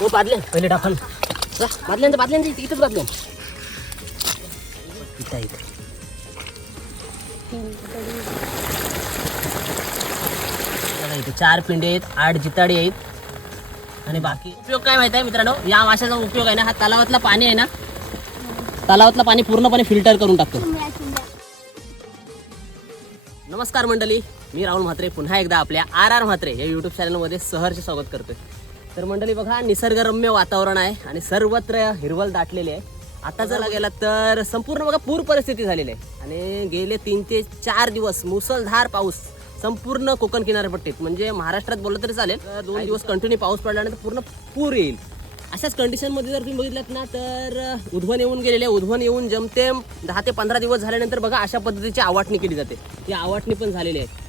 हो बादले पहिले टाकून बादल्यांचं बादल्यांचं इथंच इथं इथं इथे चार पिंडे आहेत आठ जिताडे आहेत आणि बाकी उपयोग काय माहिती आहे मित्रांनो या माशाचा उपयोग आहे ना हा तलावातला पाणी आहे ना तलावातलं पाणी पूर्णपणे फिल्टर करून टाकतो नमस्कार मंडळी मी राहुल म्हात्रे पुन्हा एकदा आपल्या आर आर म्हात्रे या यूट्यूब चॅनलमध्ये सहर्ष स्वागत करतोय. तर मंडळी बघा निसर्गरम्य वातावरण आहे आणि सर्वत्र हिरवल दाटलेली आहे. आता जर गेला तर संपूर्ण बघा पूर परिस्थिती झालेली आहे. आणि गेले तीन ते चार दिवस मुसळधार पाऊस संपूर्ण कोकण किनारपट्टीत. म्हणजे महाराष्ट्रात बोललं तरी चालेल तर दोन दिवस कंटिन्यू पाऊस पडल्यानंतर पूर्ण पूर येईल. अशाच कंडिशनमध्ये जर तुम्ही बघितलं ना तर उधवन येऊन गेलेले उधवन येऊन जमतेम दहा ते पंधरा दिवस झाल्यानंतर बघा अशा पद्धतीची आवाटणी केली जाते. ती आवाटणी पण झालेली आहे.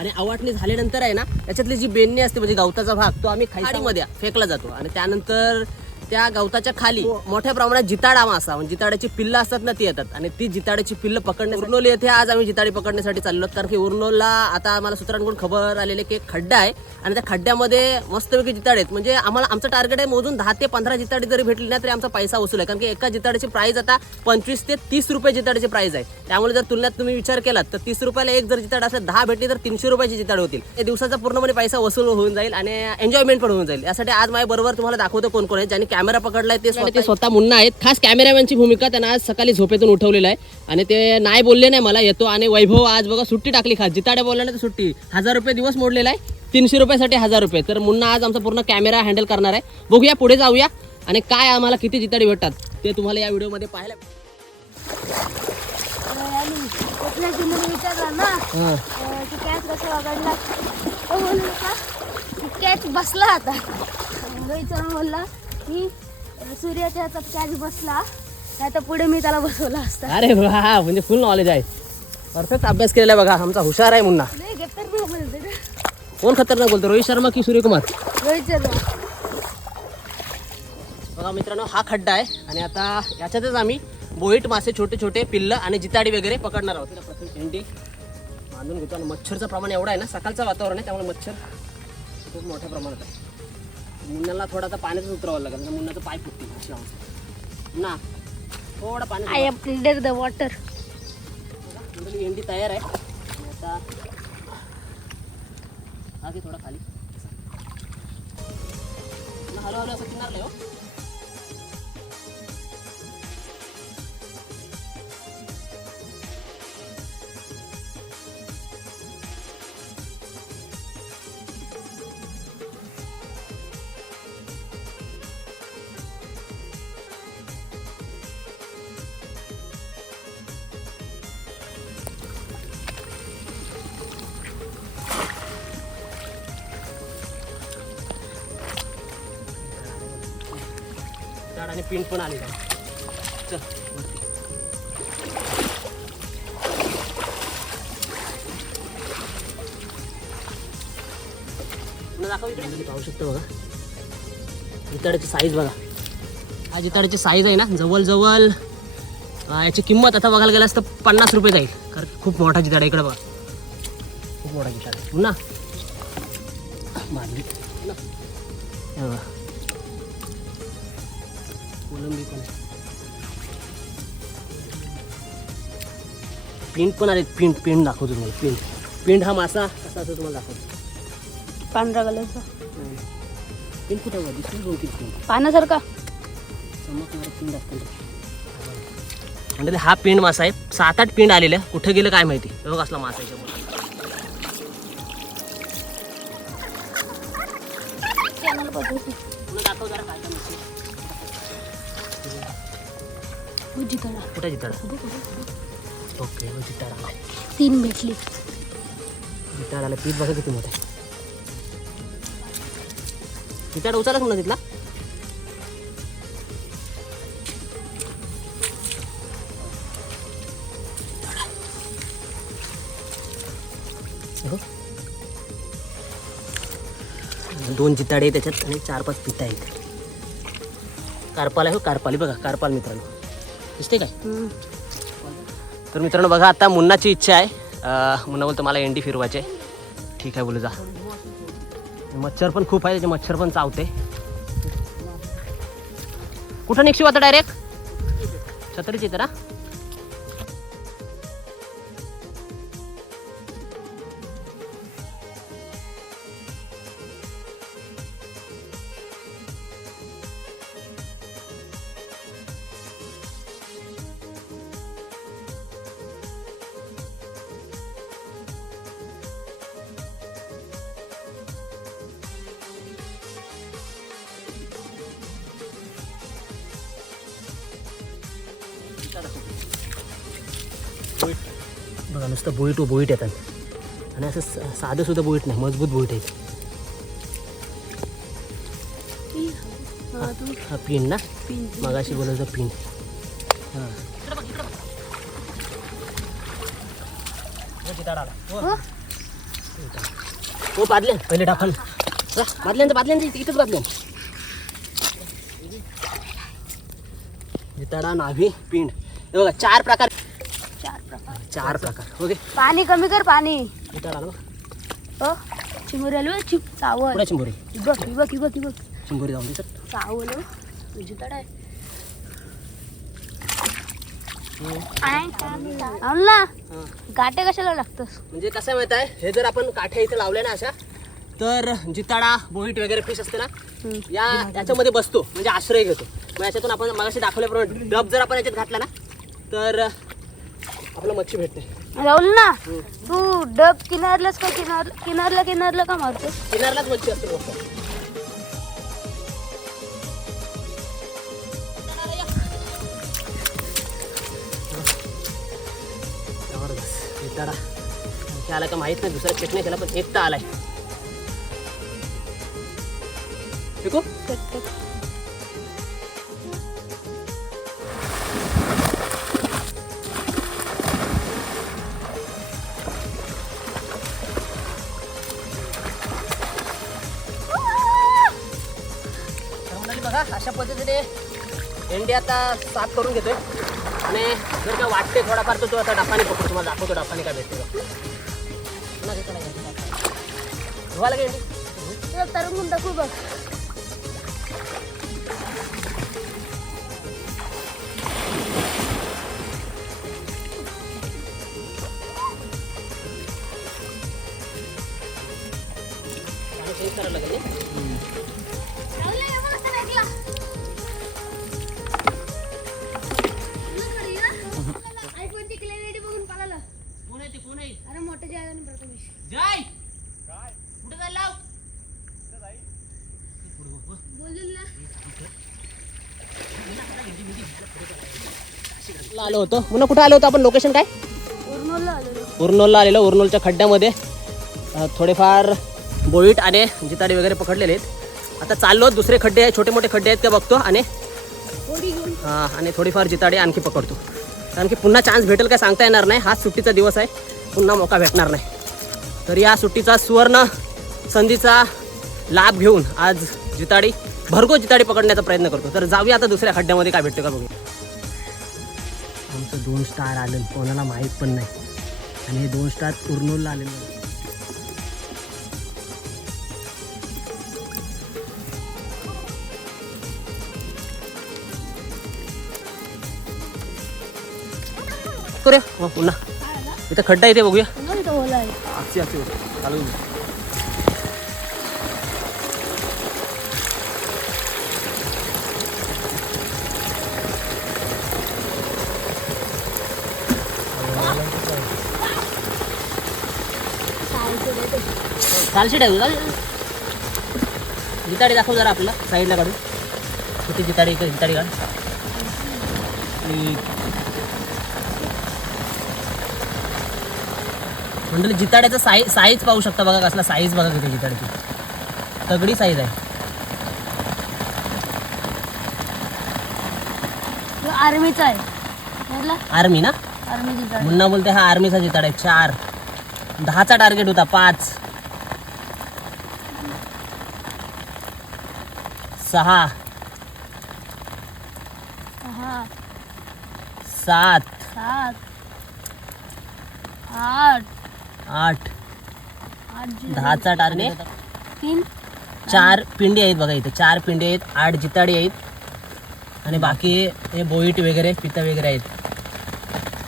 आणि आवाटणी झाल्यानंतर आहे ना त्याच्यातली जी बेंडणी असते म्हणजे गवताचा भाग तो आम्ही खाडीमध्ये. फेकला जातो. आणि त्यानंतर त्या गवताच्या खाली मोठ्या प्रमाणात जिताडा मासा म्हणजे जिताड्याची पिल्लं असतात ना ती येतात. आणि ती जिताड्याची पिल्लं पकडण्या उर्नोल येथे आज आम्ही जिताडी पकडण्यासाठी चाललो कारण की उर्नोलला आता आम्हाला सूत्रांकडून खबर आलेली की एक खड्डा आहे. आणि त्या खड्ड्यामध्ये मस्तपैकी जिताडे आहेत. म्हणजे आम्हाला आमचं टार्गेट आहे मोजून दहा ते पंधरा जिताडी जरी भेटली ना तरी आमचा पैसा वसूल आहे. कारण की एका जिताड्याची प्राईज आता पंचवीस ते तीस रुपये जिताड्याची प्राईज आहे. त्यामुळे जर तुलनेत तुम्ही विचार केलात तर तीस रुपयाला एक जर जिताड असेल दहा भेटली तर तीनशे रुपयाची जिताड होतील. या दिवसाचा पूर्णपणे पैसा वसूल होऊन जाईल आणि एन्जॉयमेंट पण होऊन जाईल. यासाठी आज माझ्या बरोबर तुम्हाला दाखवतो कोण कोण आहे ज्यांनी कॅमेरा पकडलाय ते स्वतः ते स्वतः. मुन्ना आहेत. खास कॅमेरामॅनची भूमिका त्यांना आज सकाळी झोपेतून उठवलेलं आहे. आणि ते नाही बोलले नाही मला येतो. आणि वैभव आज बघा सुट्टी टाकली खास. जिताड्या बोलला ना तर सुट्टी. हजार रुपये दिवस मोडलेला आहे. तीनशे रुपयासाठी हजार रुपये. तर मुन्ना आज आमचा पूर्ण कॅमेरा हँडल करणार आहे. बघूया पुढे जाऊया. आणि काय आम्हाला किती जिताडी भेटतात ते तुम्हाला या व्हिडिओमध्ये पाहायला कॅच बसला आता. बोलला की सूर्याच्या कॅच बसला नाही तर पुढे मी त्याला बसवला असता. अरे वा म्हणजे फुल नॉलेज आहे. परफेक्ट अभ्यास केलेला आहे बघा आमचा हुशार आहे मुन्ना. नाही घेतर ना बोलते. कोण खतरनाक बोलतो? रोहित शर्मा की सूर्यकुमार? रोहित शर्मा. बघा मित्रांनो हा खड्डा आहे आणि आता याच्यातच आम्ही बोईट मासे छोटे छोटे पिल्लं आणि जिताडी वगैरे पकडणार आहोत. तिला प्रथम बांधून घेतो. आणि मच्छरचं प्रमाण एवढं आहे ना सकाळचं वातावरण आहे त्यामुळे मच्छर खूप मोठ्या प्रमाणात आहे. मुन्नाला थोडा आता पाण्यातच उतरावं लागेल ना मुन्नाचं पाय फुटतील. ना थोडा आय पाण्यात एम प्लेडर द वॉटर मंडळी भेंडी तयार आहे. आता घे थोडा खाली. पुन्हा हळू हळू असं किनारलं हो. झाड आणि पिंट पण आलेलं आहे चल. दाखव इकडे. पाहू शकता बघा. जिताड्याची साईज बघा. हा जिताड्याची साईज आहे ना जवळजवळ याची किंमत आता बघायला गेलास तर पन्नास रुपये जाईल. कारण खूप मोठा जिताड आहे इकडे बघा. खूप मोठा जिताड आहे. पुन्हा. बांधली पुन्हा. कोलंबी पण आहे. पिंट पण आले पिंट पिंट दाखवतो तुम्हाला पिंट पिंट हा मासा कसा असतो तुम्हाला दाखवतो. पांढरा कलरचा पिंट कुठे बघा दिसतो दोन तीन पिंट पाण्यासारखा चमकणारा पिंड असतो म्हणजे हा पिंड मासा आहे. सात आठ पिंड आलेल्या कुठे गेलं काय माहिती? बघ असला मासा. पुन्हा दाखव जरा काय कुठे जिताडा ओके हो जिताडा आला तीन भेटली जिताड आला पीठ बघा किती मोठा जिताड उचलच म्हणा तिथला. दोन जिताडे त्याच्यात आणि चार पाच पिठं आहेत कारपाल आहे हो कारपाली. बघा कारपाल मित्रांनो. दिसते काय? तर मित्रांनो बघा आता मुन्नाची इच्छा आहे. मुन्ना बोलतो मला एंडी फिरवायचे ठीक आहे बोलू जा. मच्छर पण खूप आहे त्याचे मच्छर पण चावते. कुठं निघशील आता डायरेक्ट छत्रीच येते बघा नुसतं बोईट बोईट येतात. आणि असं साधं सुद्धा बोईट नाही मजबूत बोईट आहे हा, हा पिन ना? पिन मगाशी बोलायचं पिन हां. हो? हो. बादले पहिले टाकन बादल्यांचं बादल्यांचं इथंच बादल्यान जिताडा नाभी पिंड हे बघा चार प्रकार. चार प्रकार. चार प्रकार ओके. पाणी कमी कर पाणी. बघ. हो? चिमुरी आलो चिप चावल. चिंबोरी ही बघ ही बघ ही बघ ही बघ. चिंबोरी जाऊन दिसत चावल हो. तुझी तड आहे. आणलं ना. हां. गाठे कशाला लागतस? म्हणजे कसं आहे माहीत आहे हे जर आपण काठ्या इथे लावल्या ना अशा तर जिताडा बोईट वगैरे फिश असते ना या याच्यामध्ये बसतो म्हणजे आश्रय घेतो. मग याच्यातून आपण मगाशी दाखवल्याप्रमाणे डब जर आपण याच्यात घातला ना तर आपलं मच्छी भेटते. राहुल ना तू डब किनारलाच का किनार किनारला किनारला का मारतो किनारलाच मच्छी असते फक्त. जबरदस्त. जिताडा आणखी आला का माहीत नाही दुसरा चेक नाही केला पण एक तर आलाय. फेकू? पद्धतीने अंडी आता साफ करून घेतोय. आणि जर काय वाटते थोडाफार तर तो आता डपाने पकडतो. तुम्हाला दाखवतो डपाने काय भेटते का. धुवायला अंडी तरंगून दाखवू बघ करायला लागेल आलो होतो. म्हणून कुठे आलो होतो आपण? लोकेशन काय? उरनोलला आलेलो उरनोलच्या खड्ड्यामध्ये. थोडेफार बोईट आणि जिताडे वगैरे पकडलेले आहेत. आता चाललो दुसरे खड्डे आहेत छोटे मोठे खड्डे आहेत ते बघतो आणि अ, आणि थोडीफार जिताडे आणखी पकडतो. कारण की पुन्हा चान्स भेटेल काय सांगता येणार नाही. हाच सुट्टीचा दिवस आहे. पुन्हा मौका भेटणार नाही. तर या सुट्टीचा सुवर्ण संधीचा लाभ घेऊन आज जिताडी भरगो जिताडी पकडण्याचा प्रयत्न करतो. तर जाऊया आता दुसऱ्या खड्ड्यामध्ये. काय भेटतं का बघूया. आमचं दोन स्टार आलं कोणाला माहीत पण नाही. आणि हे दोन स्टार उर्नूलला आलेलं आहे. करूया. हो पुन्हा इथं खड्डा इथे बघूया. पुन्हा आजची आजची चालू दे. चालशीट आहे चाल जिताडी दाखव जरा आपल्याला साईडला काढून. किती जिताडी इकडे जिताडी काढ. आणि मंडळी जिताड्याचा साई साईज पाहू शकता बघा कसला साईज बघा किती जिताड्याची तगडी साईज आहे. आर्मीचा आहे. आर्मी ना? आर्मीची जाड मुन्ना बोलते हा आर्मीचा जिताडा आहे. चार. दहाचा टार्गेट होता पाच. सहा. सहा. सात. सात. आठ. आठ. दहाचा टारने तीन. चार पिंडी आहेत बघा इथे. चार पिंडी आहेत आठ जिताडी आहेत. आणि बाकी हे बोईट वगैरे पिता वगैरे आहेत.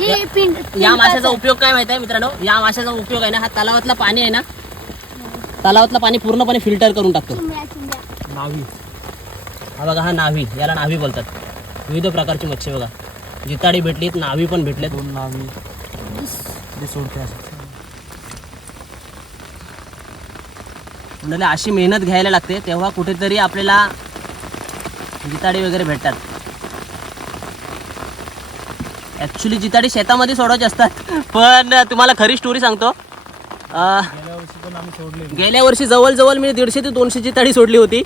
ही पिंड या माशाचा उपयोग काय माहिती आहे मित्रांनो? या माशाचा उपयोग आहे ना हा तलावातलं पाणी आहे ना तलावातलं पाणी पूर्णपणे फिल्टर करून टाकतो. नावी. हा बघा हा नावी याला नावी बोलतात. विविध प्रकारची मच्छी बघा. जिताडी भेटलीत नावी पण भेटलेत. दोन नावी. म्हणजे अशी मेहनत घ्यायला लागते तेव्हा कुठेतरी आपल्याला जिताडी वगैरे भेटतात. ॲक्च्युली जिताडी शेतामध्ये सोडायचे असतात. पण तुम्हाला खरी स्टोरी सांगतो. गेल्या वर्षी जवळजवळ मी दीडशे ते दोनशे जिताडी सोडली होती.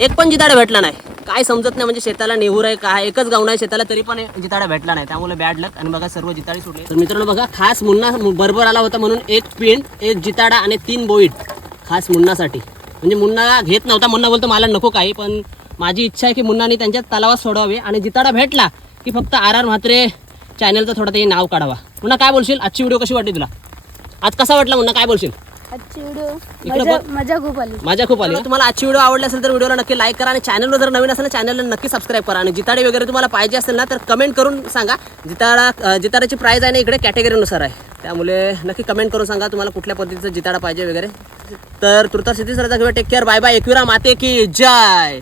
एक पण जिताडा भेटला नाही. काय समजत नाही म्हणजे शेताला नेहूर आहे काय एकच गावण आहे शेताला तरी पण जिताडा भेटला नाही. त्यामुळे बॅड लक आणि बघा सर्व जिताडी सोडले तर मित्रांनो बघा खास मुन्ना बरोबर आला होता म्हणून एक पेंट एक जिताडा आणि तीन बोईट खास मुन्नासाठी. म्हणजे मुन्ना घेत नव्हता मुन्ना बोलतो मला नको काही पण माझी इच्छा आहे की मुन्नाने त्यांच्या तलावात सोडावे आणि जिताडा भेटला की फक्त आर आर म्हात्रे चॅनलचं थोडं तरी नाव काढावा. मुन्ना काय बोलशील? आजची व्हिडिओ कशी वाटली तुला? आज कसा वाटला मुन्ना? काय बोलशील? आजची व्हिडिओ इकडं मजा खूप आली. मजा खूप आली. तुम्हाला आजची व्हिडिओ आवडली असेल तर व्हिडिओला नक्की लाईक करा आणि चॅनलवर जर नवीन असेल तर चॅनलला नक्की सबस्क्राईब करा. आणि जिताडे वगैरे तुम्हाला पाहिजे असेल ना तर कमेंट करून सांगा. जिताडा अं, जिताडाची प्राईज आहे ना इकडे कॅटेगरीनुसार आहे. त्यामुळे नक्की कमेंट करून सांगा तुम्हाला कुठल्या पद्धतीचं जिताडा पाहिजे वगैरे. तर तुर्तार सिद्धी सरचा घेऊया. Take care bye bye Ekvira माते की जय.